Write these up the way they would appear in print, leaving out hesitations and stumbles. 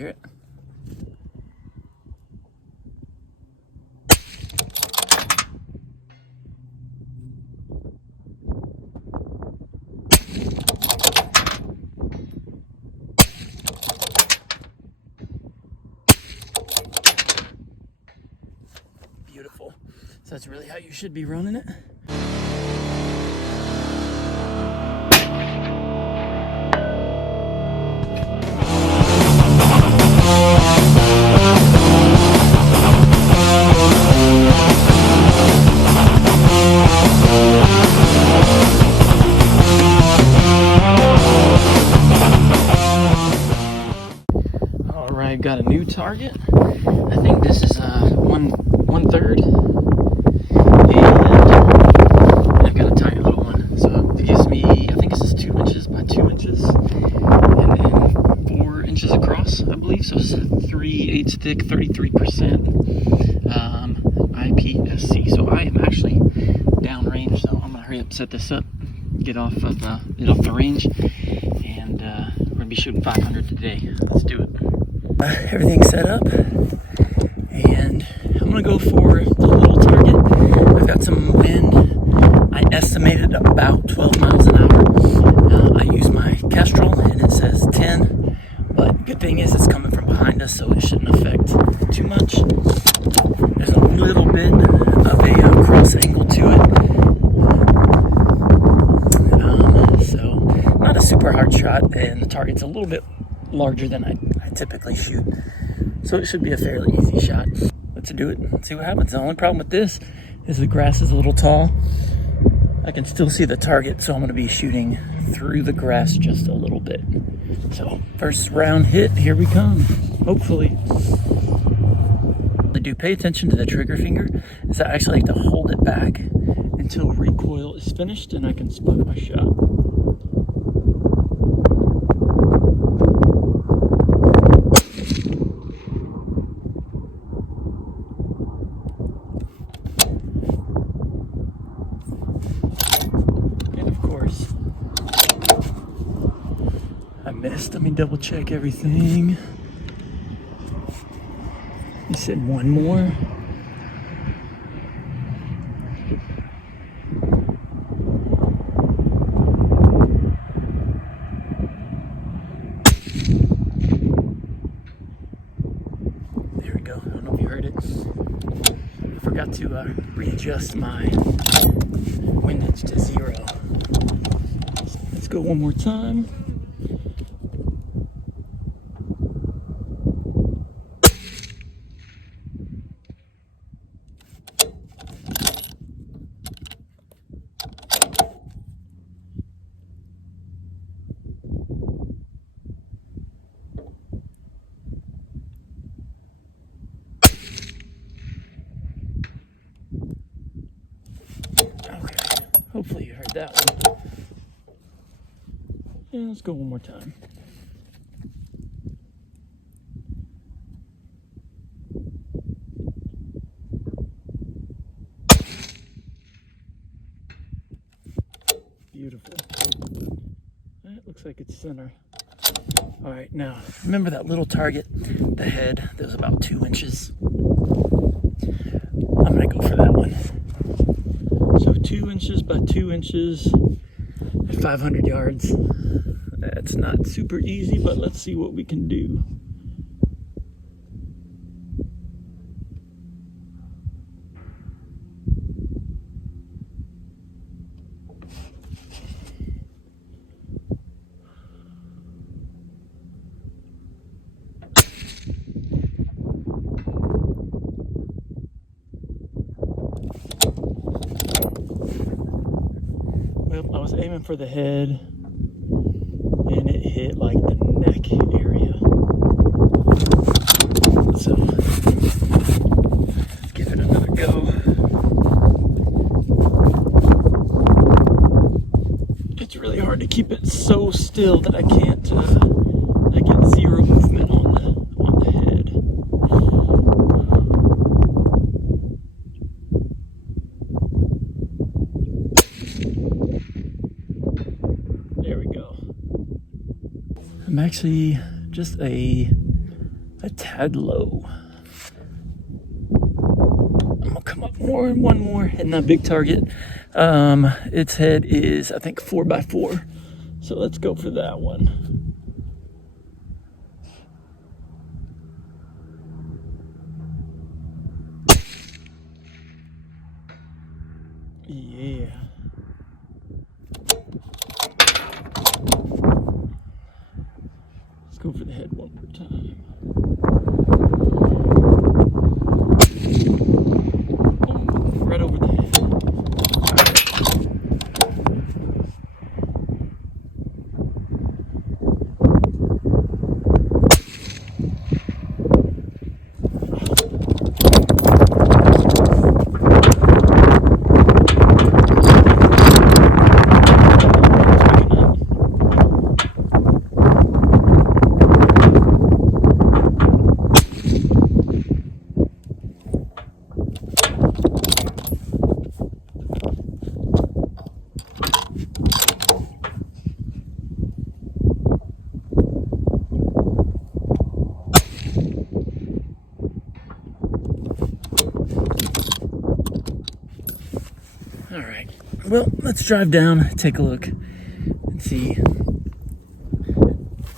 hear it? Beautiful. So that's really how you should be running it. All right, got a new target. I think this is 1/3. And I've got a tiny little one. So it gives me, I think this is 2 inches by 2 inches. And then 4 inches across, I believe. So it's 3/8 thick, 33% IPSC. So I am actually downrange. So I'm gonna hurry up, set this up, get off the range, and we're gonna be shooting 500 today. Let's do it. Everything's set up, and I'm gonna go for the little target. I've got some wind. I estimated about 12 miles an hour. I use my Kestrel, and it says 10. But good thing is it's coming from behind us, so it shouldn't affect too much. There's a little bit of a cross angle to it, so not a super hard shot, and the target's a little bit larger than I typically shoot, so it should be a fairly easy shot. Let's do it. Let's see what happens. The only problem with this is the grass is a little tall. I can still see the target, so I'm going to be shooting through the grass just a little bit. So first round hit, here we come. Hopefully. I do pay attention to the trigger finger, is I actually like to hold it back until recoil is finished and I can spot my shot. Missed. Let me double check everything. You said one more. There we go. I don't know if you heard it. I forgot to readjust my windage to 0. Let's go one more time. Hopefully you heard that one. Yeah, let's go one more time. Beautiful. That looks like it's center. All right, now remember that little target, the head that was about 2 inches. I'm gonna go for that one. So 2 inches by 2 inches at 500 yards. That's not super easy, but let's see what we can do. Well, I was aiming for the head, and it hit like the neck area. So, let's give it another go. It's really hard to keep it so still that I can't, I get 0 movement on the head. There we go. I'm actually just a a tad low. I'm gonna come up more, one more, hitting that big target. Its head is, I think, 4x4. So let's go for that one. Yeah. Let's go for the head one more time. Oh, right over the head. All right, well, let's drive down, take a look, and see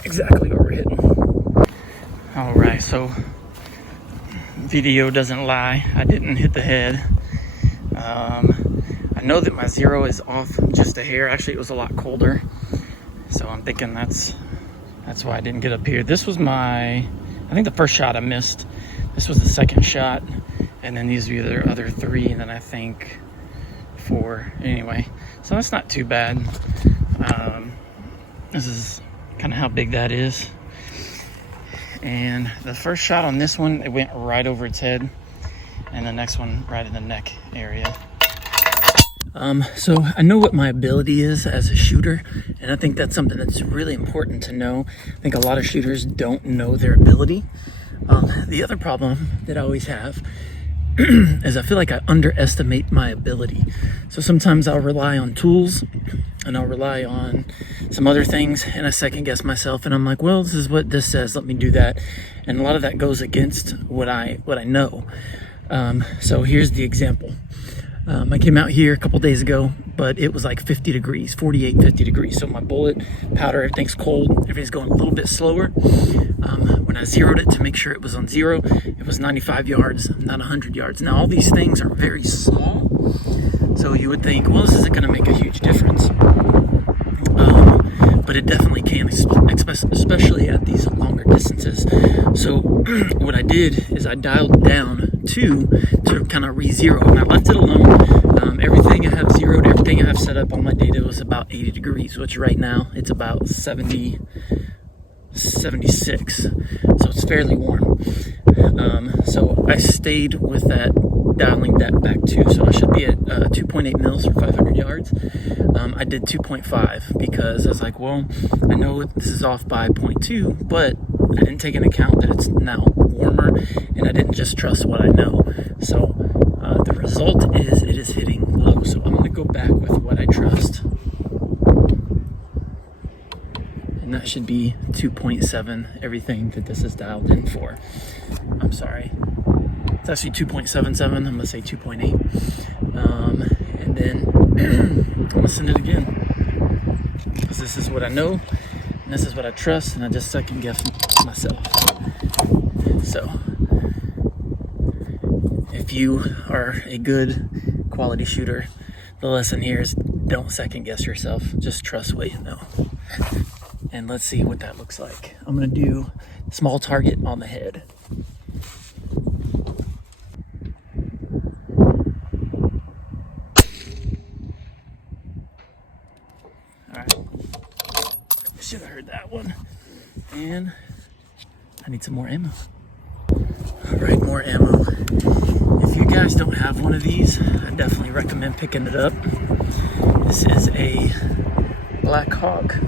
exactly what we're hitting. All right, so video doesn't lie. I didn't hit the head. I know that my zero is off just a hair. Actually, it was a lot colder. So I'm thinking that's why I didn't get up here. This was I think the first shot I missed. This was the second shot. And then these were the other three. And then I think 4. Anyway, so that's not too bad. This is kind of how big that is. And the first shot on this one, it went right over its head. And the next one right in the neck area. So I know what my ability is as a shooter, and I think that's something that's really important to know. I think a lot of shooters don't know their ability. The other problem that I always have is I feel like I underestimate my ability. So sometimes I'll rely on tools and I'll rely on some other things, and I second guess myself, and I'm like, well, this is what this says, let me do that. And a lot of that goes against what I know. So here's the example. I came out here a couple days ago, but it was like 50 degrees, 48, 50 degrees. So my bullet, powder, everything's cold. Everything's going a little bit slower. When I zeroed it to make sure it was on 0, it was 95 yards, not 100 yards. Now, all these things are very small. So you would think, well, this isn't going to make a huge difference. But it definitely can, especially at these longer distances. So what I did is I dialed down 2 to kind of re-zero, and I left it alone. Everything I have zeroed, everything I have set up on my data was about 80 degrees, which right now it's about 76, so it's fairly warm. So I stayed with that, dialing that back too. So I should be at 2.8 mils for 500 yards. I did 2.5 because I was like, well, I know this is off by 0.2, but I didn't take into account that it's now warmer, and I didn't just trust what I know. So the result is it is hitting low. So I'm going to go back with what I trust. And that should be 2.7, everything that this is dialed in for. I'm sorry. It's actually 2.77. I'm going to say 2.8. And then I'm going to send it again. Because this is what I know, and this is what I trust, and I just second guess myself. So, if you are a good quality shooter, the lesson here is don't second guess yourself. Just trust what you know. And let's see what that looks like. I'm going to do small target on the head. Alright. Should have heard that one. And I need some more ammo. Alright, more ammo. If you guys don't have one of these, I definitely recommend picking it up. This is a Black Hawk.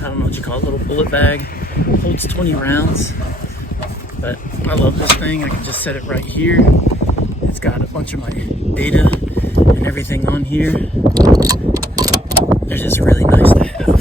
I don't know what you call it, little bullet bag. Holds 20 rounds. But I love this thing. I can just set it right here. It's got a bunch of my data and everything on here. They're just really nice to have.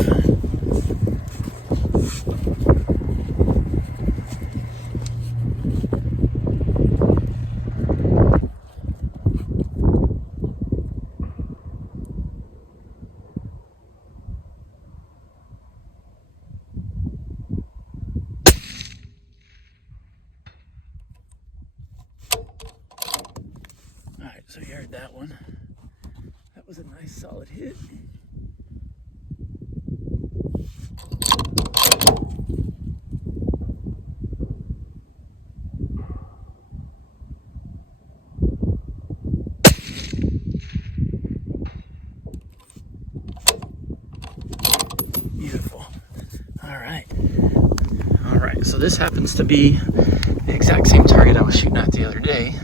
So you heard that one. That was a nice solid hit. Beautiful. All right, so this happens to be the exact same target I was shooting at the other day.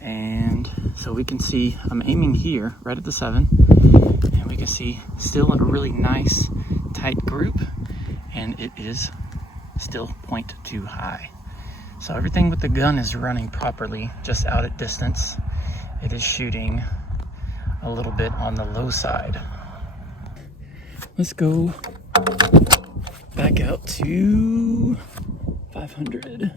And so we can see I'm aiming here right at the 7, and we can see still a really nice tight group, and it is still 0.2 high. So everything with the gun is running properly, just out at distance. It is shooting a little bit on the low side. Let's go back out to 500.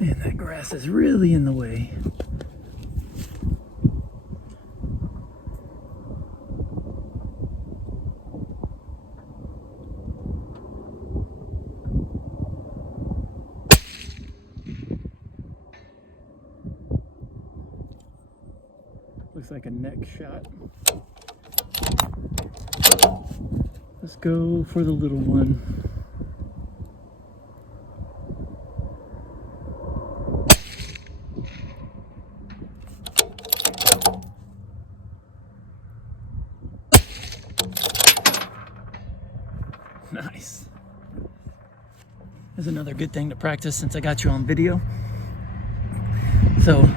Man, that grass is really in the way. Looks like a neck shot. Let's go for the little one. Nice. There's another good thing to practice since I got you on video. So,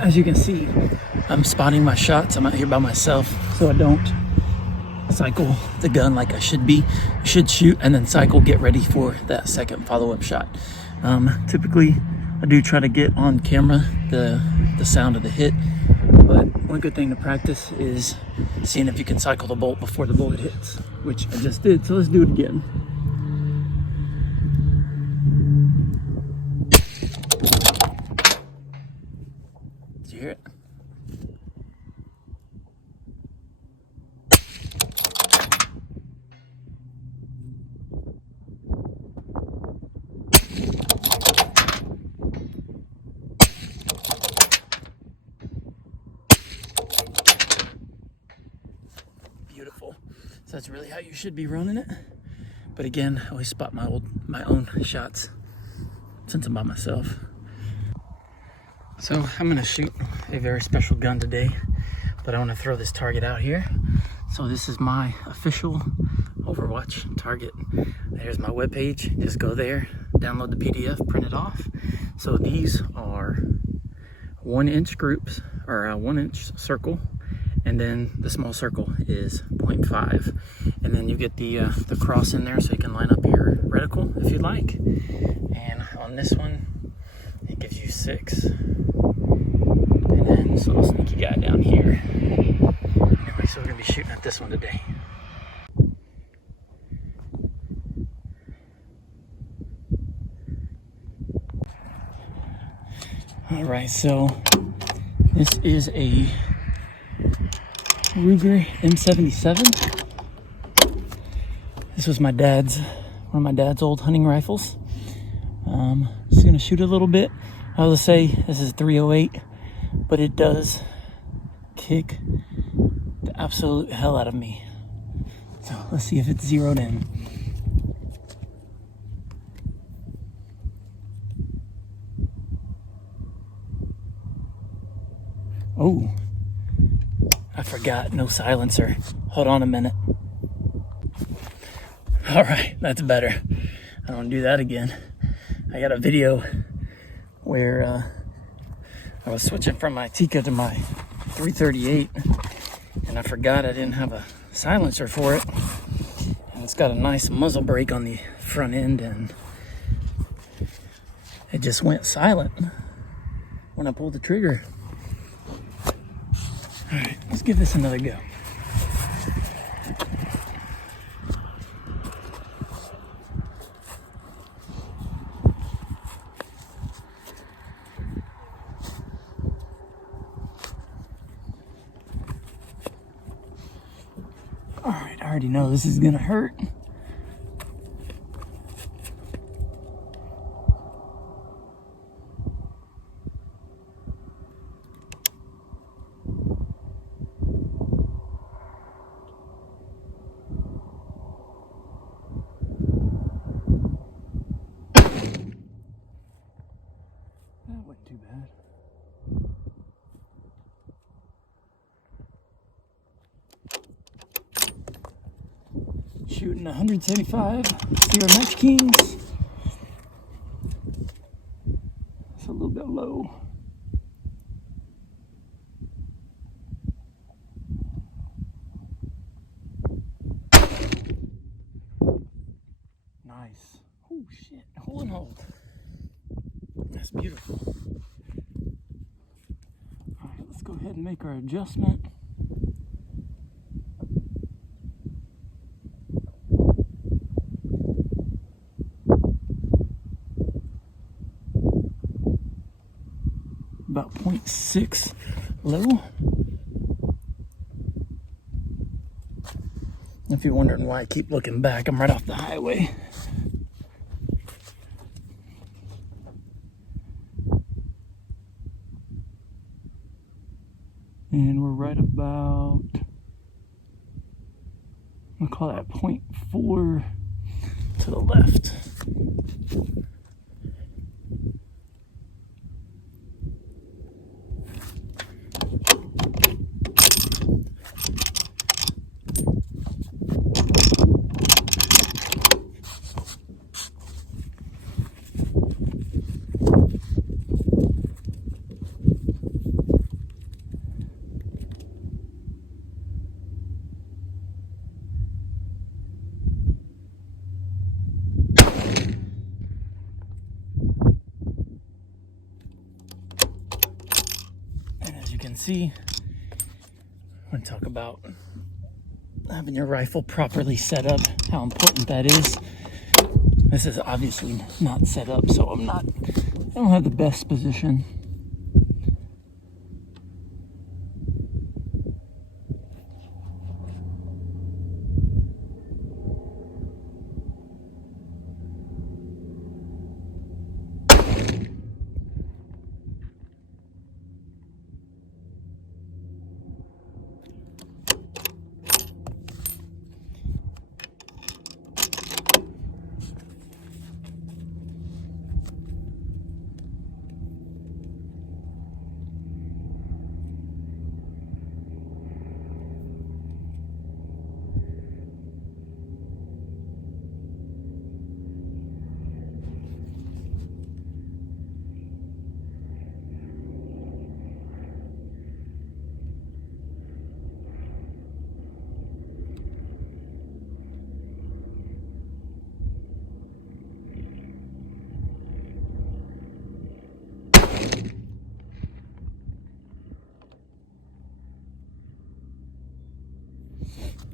as you can see, I'm spotting my shots. I'm out here by myself, so I don't cycle the gun like I should be. I should shoot and then cycle, get ready for that second follow-up shot. Typically, I do try to get on camera the sound of the hit, but one good thing to practice is seeing if you can cycle the bolt before the bullet hits, which I just did, so let's do it again. Did you hear it? Beautiful. So that's really how you should be running it. But again, I always spot my own shots since I'm by myself. So I'm gonna shoot a very special gun today, but I want to throw this target out here. So this is my official Overwatch target. There's my webpage. Just go there, download the PDF, print it off. So these are 1-inch groups, or a 1-inch circle, and then the small circle is 0.5, and then you get the cross in there so you can line up your reticle if you'd like. And on this one, it gives you 6. And then this little sneaky guy down here. Anyway, so we're gonna be shooting at this one today. All right, so this is a Ruger M77. This was one of my dad's old hunting rifles. Just gonna shoot a little bit. I was gonna say this is 308, but it does kick the absolute hell out of me. So let's see if it's zeroed in. Oh, I forgot, no silencer. Hold on a minute. All right, that's better. I don't want to do that again. I got a video where I was switching from my Tikka to my 338, and I forgot I didn't have a silencer for it. And it's got a nice muzzle brake on the front end, and it just went silent when I pulled the trigger. All right, let's give this another go. I already know this is gonna hurt. That wasn't too bad. Shooting 175 Sierra Match Kings. It's a little bit low. Nice. Oh shit, hole and hold. That's beautiful. All right, let's go ahead and make our adjustment. About 0.6 low. If you're wondering why I keep looking back, I'm right off the highway. And we're right about, I'll call that 0.4 to the left. See, I'm going to talk about having your rifle properly set up, how important that is. This is obviously not set up, so I don't have the best position.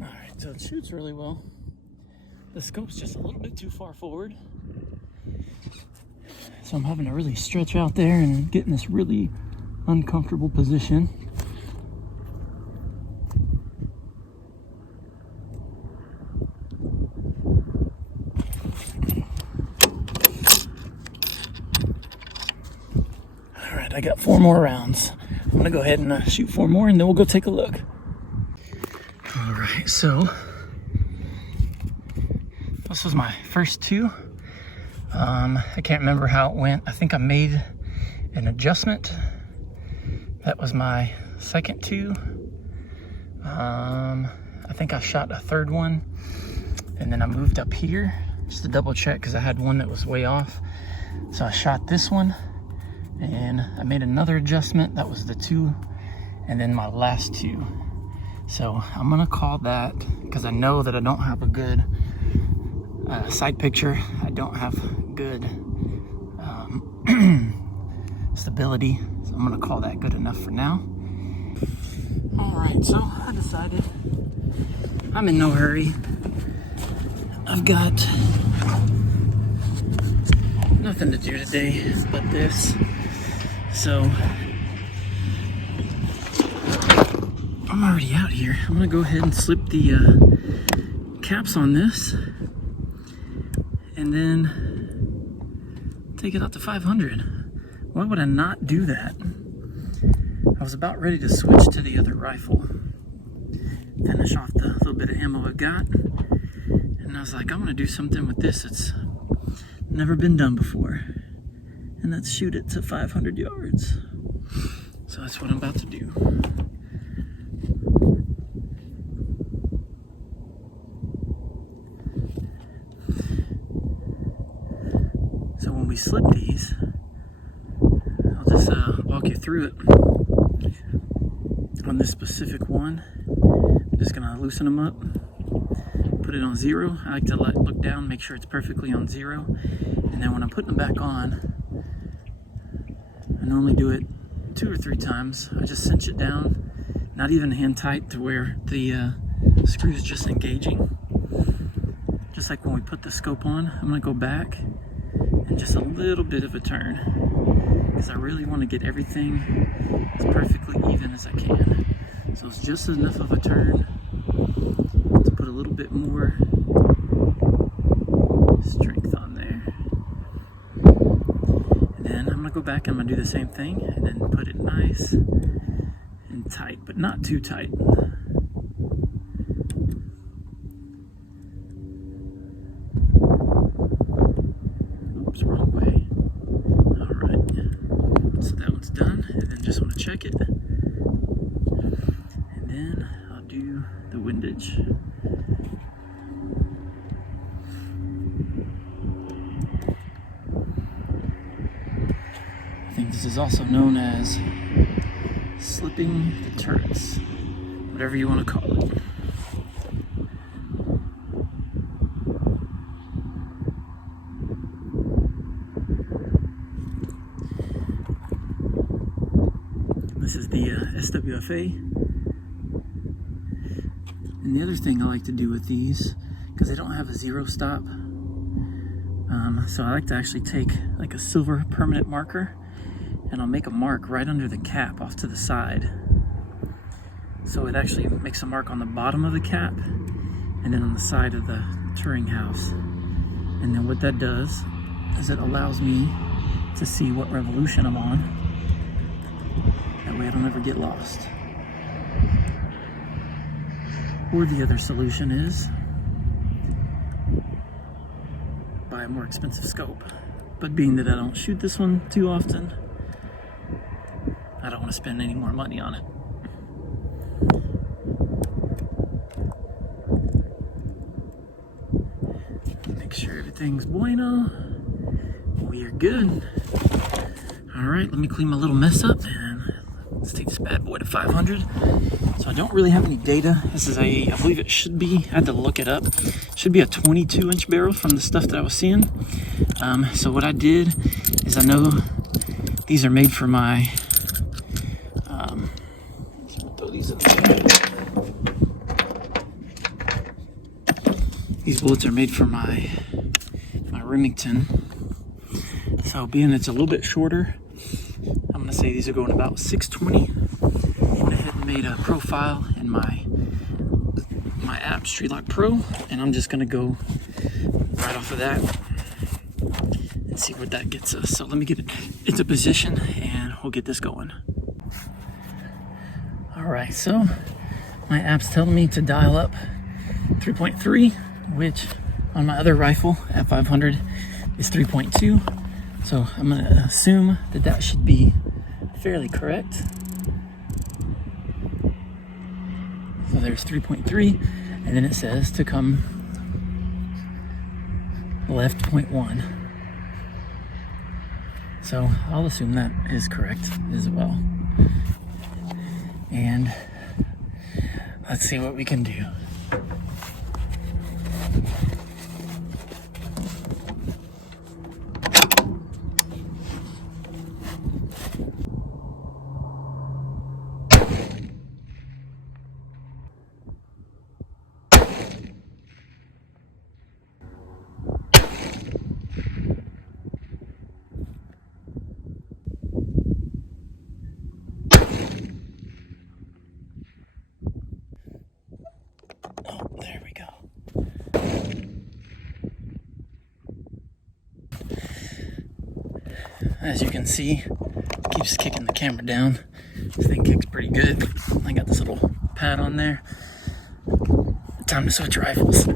Alright, so it shoots really well. The scope's just a little bit too far forward. So I'm having to really stretch out there and get in this really uncomfortable position. Alright, I got 4 more rounds. I'm gonna go ahead and shoot 4 more and then we'll go take a look. Alright, so this was my first 2. I can't remember how it went. I think I made an adjustment. That was my second 2. I think I shot a 3rd one and then I moved up here just to double check because I had one that was way off. So I shot this one and I made another adjustment. That was the 2 and then my last 2. So I'm gonna call that, because I know that I don't have a good side picture. I don't have good stability. So I'm gonna call that good enough for now. All right, so I decided I'm in no hurry. I've got nothing to do today but this. So I'm already out here. I'm gonna go ahead and slip the caps on this and then take it out to 500. Why would I not do that? I was about ready to switch to the other rifle, finish off the little bit of ammo I got, and I was like, I'm gonna do something with this that's never been done before, and that's shoot it to 500 yards. So that's what I'm about to do. So when we slip these, I'll just walk you through it. On this specific one, I'm just gonna loosen them up, put it on 0. I like to look down, make sure it's perfectly on 0. And then when I'm putting them back on, I normally do it 2 or 3 times. I just cinch it down, not even hand tight to where the screw is just engaging. Just like when we put the scope on, I'm gonna go back and just a little bit of a turn, because I really want to get everything as perfectly even as I can. So it's just enough of a turn to put a little bit more strength on there. And then I'm gonna go back and I'm gonna do the same thing and then put it nice and tight, but not too tight. Oops, wrong way. All right, so that one's done, and then just want to check it. And then I'll do the windage. I think this is also known as slipping the turrets, whatever you want to call it. This is the SWFA. And the other thing I like to do with these, because they don't have a 0 stop, so I like to actually take like a silver permanent marker and I'll make a mark right under the cap off to the side. So it actually makes a mark on the bottom of the cap and then on the side of the touring house. And then what that does is it allows me to see what revolution I'm on. That way I don't ever get lost. Or the other solution is buy a more expensive scope. But being that I don't shoot this one too often, I don't want to spend any more money on it. Make sure everything's bueno. We are good. All right, let me clean my little mess up and let's take this bad boy to 500. So I don't really have any data. This is I believe it should be, I had to look it up. It should be a 22-inch barrel from the stuff that I was seeing. So what I did is I know these are made for my, throw these in these bullets are made for my Remington. So being it's a little bit shorter, I'm gonna say these are going about 620. I went ahead and made a profile in my app, Streetlock Pro, and I'm just gonna go right off of that and see what that gets us. So let me get it into position and we'll get this going. All right, so my app's telling me to dial up 3.3, which on my other rifle at 500 is 3.2. So I'm gonna assume that that should be fairly correct. So there's 3.3, and then it says to come left 0.1. So I'll assume that is correct as well. And let's see what we can do. as you can see, keeps kicking the camera down. This thing kicks pretty good. I got this little pad on there. Time to switch rifles.